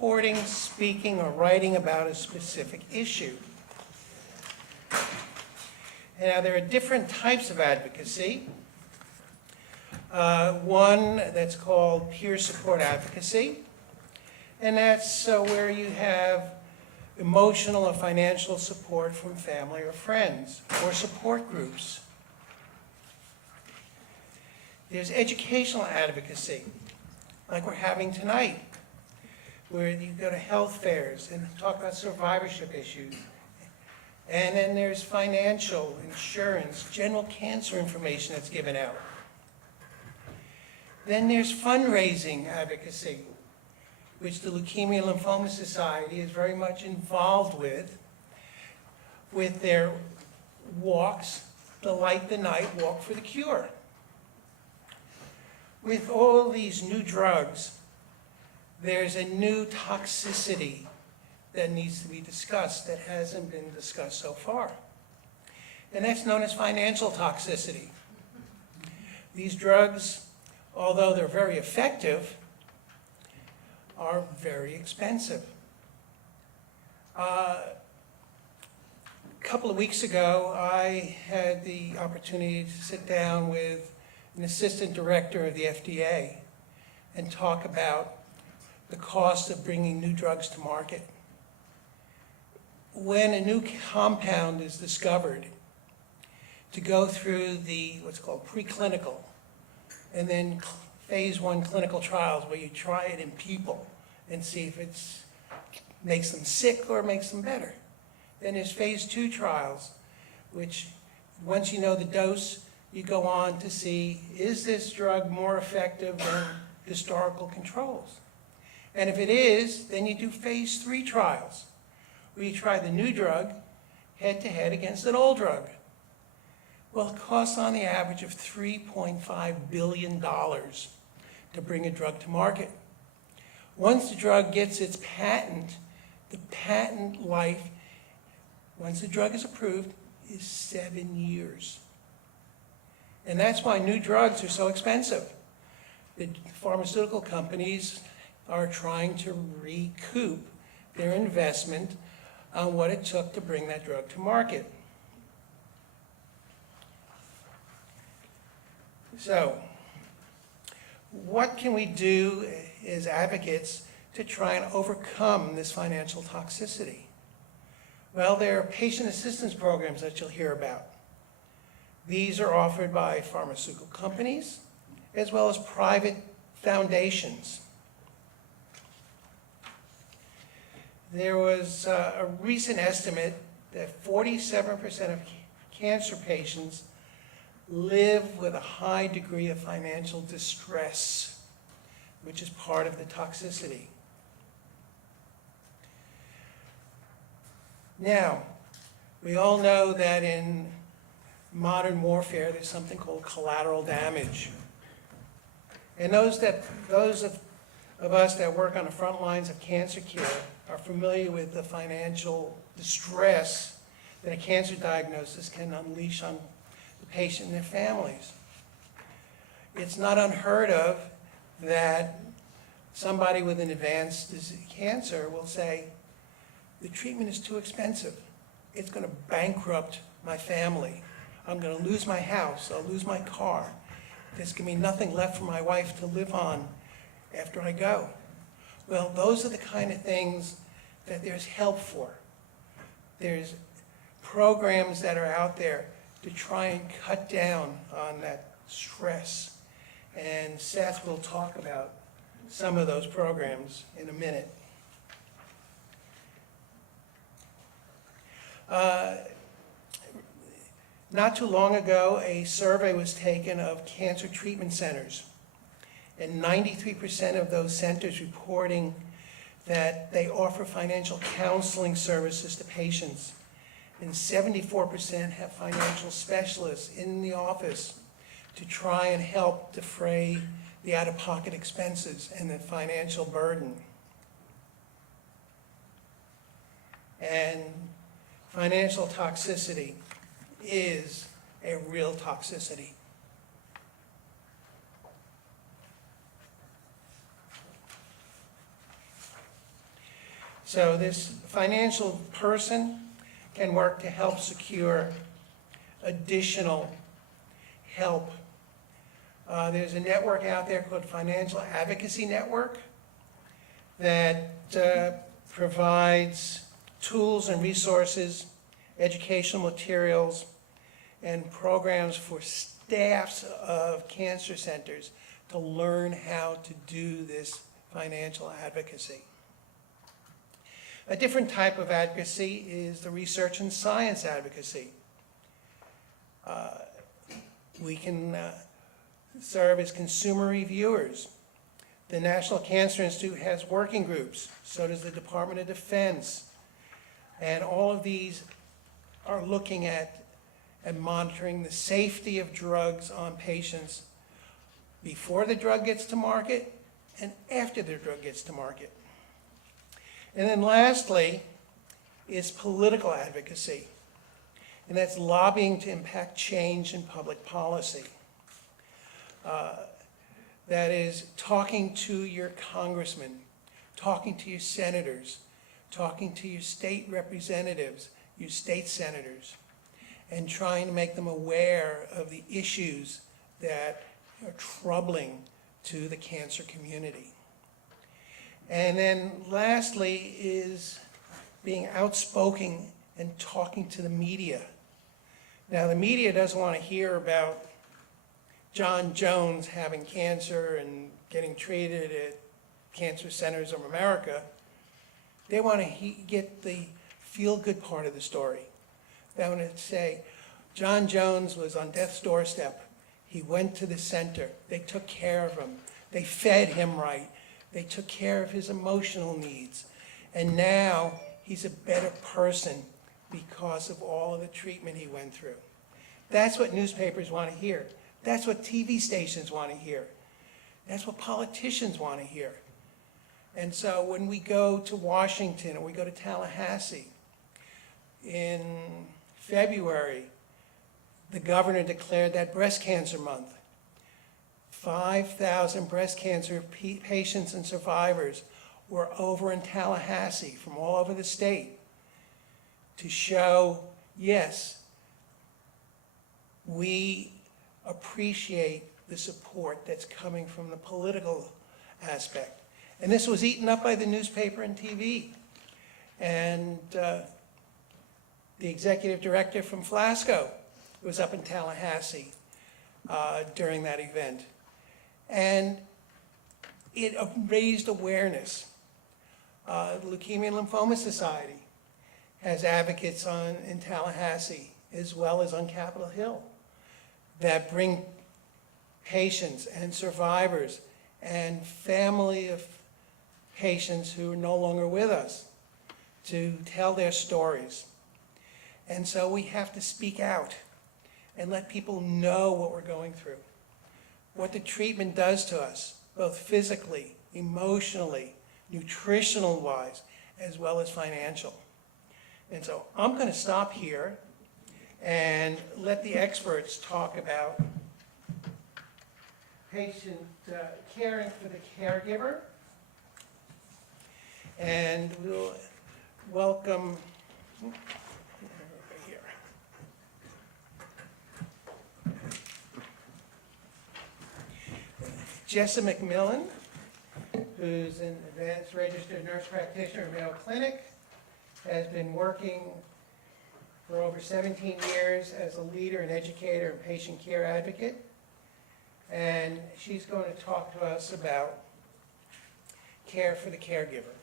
reporting, speaking, or writing about a specific issue. Now, there are different types of advocacy. One that's called peer support advocacy, and that's where you have emotional or financial support from family or friends, or support groups. There's educational advocacy, like we're having tonight, where you go to health fairs and talk about survivorship issues. And then there's financial, insurance, general cancer information that's given out. Then there's fundraising advocacy, which the Leukemia and Lymphoma Society is very much involved with their walks, the Light the Night Walk for the Cure. With all these new drugs, there's a new toxicity that needs to be discussed that hasn't been discussed so far. And that's known as financial toxicity. These drugs, although they're very effective, are very expensive. A couple of weeks ago, I had the opportunity to sit down with an assistant director of the FDA and talk about the cost of bringing new drugs to market. When a new compound is discovered, to go through the what's called preclinical and then phase 1 clinical trials where you try it in people and see if it makes them sick or makes them better. Then there's phase 2 trials, which once you know the dose, you go on to see, is this drug more effective than historical controls? And if it is, then you do phase 3 trials, where you try the new drug head-to-head against an old drug. Well, it costs on the average of $3.5 billion to bring a drug to market. Once the drug gets its patent, the patent life, once the drug is approved, is 7 years. And that's why new drugs are so expensive. The pharmaceutical companies are trying to recoup their investment on what it took to bring that drug to market. So, what can we do as advocates to try and overcome this financial toxicity? Well, there are patient assistance programs that you'll hear about. These are offered by pharmaceutical companies as well as private foundations. There was a recent estimate that 47% of cancer patients live with a high degree of financial distress, which is part of the toxicity. Now, we all know that in modern warfare, there's something called collateral damage. And those of us that work on the front lines of cancer care are familiar with the financial distress that a cancer diagnosis can unleash on the patient and their families. It's not unheard of that somebody with an advanced cancer will say, the treatment is too expensive. It's going to bankrupt my family. I'm going to lose my house. I'll lose my car. There's going to be nothing left for my wife to live on after I go. Well, those are the kind of things that there's help for. There's programs that are out there to try and cut down on that stress. And Seth will talk about some of those programs in a minute. Not too long ago, a survey was taken of cancer treatment centers, and 93% of those centers reporting that they offer financial counseling services to patients, and 74% have financial specialists in the office to try and help defray the out-of-pocket expenses and the financial burden. And financial toxicity is a real toxicity. So this financial person can work to help secure additional help. There's a network out there called Financial Advocacy Network that provides tools and resources, educational materials, and programs for staffs of cancer centers to learn how to do this financial advocacy. A different type of advocacy is the research and science advocacy. We can serve as consumer reviewers. The National Cancer Institute has working groups, so does the Department of Defense. And all of these are looking at and monitoring the safety of drugs on patients before the drug gets to market and after the drug gets to market. And then lastly is political advocacy, and that's lobbying to impact change in public policy. That is talking to your congressman, talking to your senators, talking to your state representatives, your state senators, and trying to make them aware of the issues that are troubling to the cancer community. And then lastly is being outspoken and talking to the media. Now, the media doesn't want to hear about John Jones having cancer and getting treated at cancer centers of America. They want to get the feel-good part of the story. They want to say, John Jones was on death's doorstep. He went to the center. They took care of him. They fed him right. They took care of his emotional needs. And now he's a better person because of all of the treatment he went through. That's what newspapers want to hear. That's what TV stations want to hear. That's what politicians want to hear. And so when we go to Washington or we go to Tallahassee, in February, the governor declared that Breast Cancer Month. 5,000 breast cancer patients and survivors were over in Tallahassee from all over the state to show, yes, we appreciate the support that's coming from the political aspect. And this was eaten up by the newspaper and TV. And the executive director from Flasco was up in Tallahassee during that event. And it raised awareness. The Leukemia and Lymphoma Society has advocates in Tallahassee as well as on Capitol Hill that bring patients and survivors and family of patients who are no longer with us to tell their stories. And so we have to speak out and let people know what we're going through, what the treatment does to us, both physically, emotionally, nutritional-wise, as well as financial. And so I'm going to stop here and let the experts talk about patient caring for the caregiver. And we'll welcome here. Jessa McMillan, who's an advanced registered nurse practitioner at Mayo Clinic, has been working for over 17 years as a leader and educator and patient care advocate. And she's going to talk to us about care for the caregiver.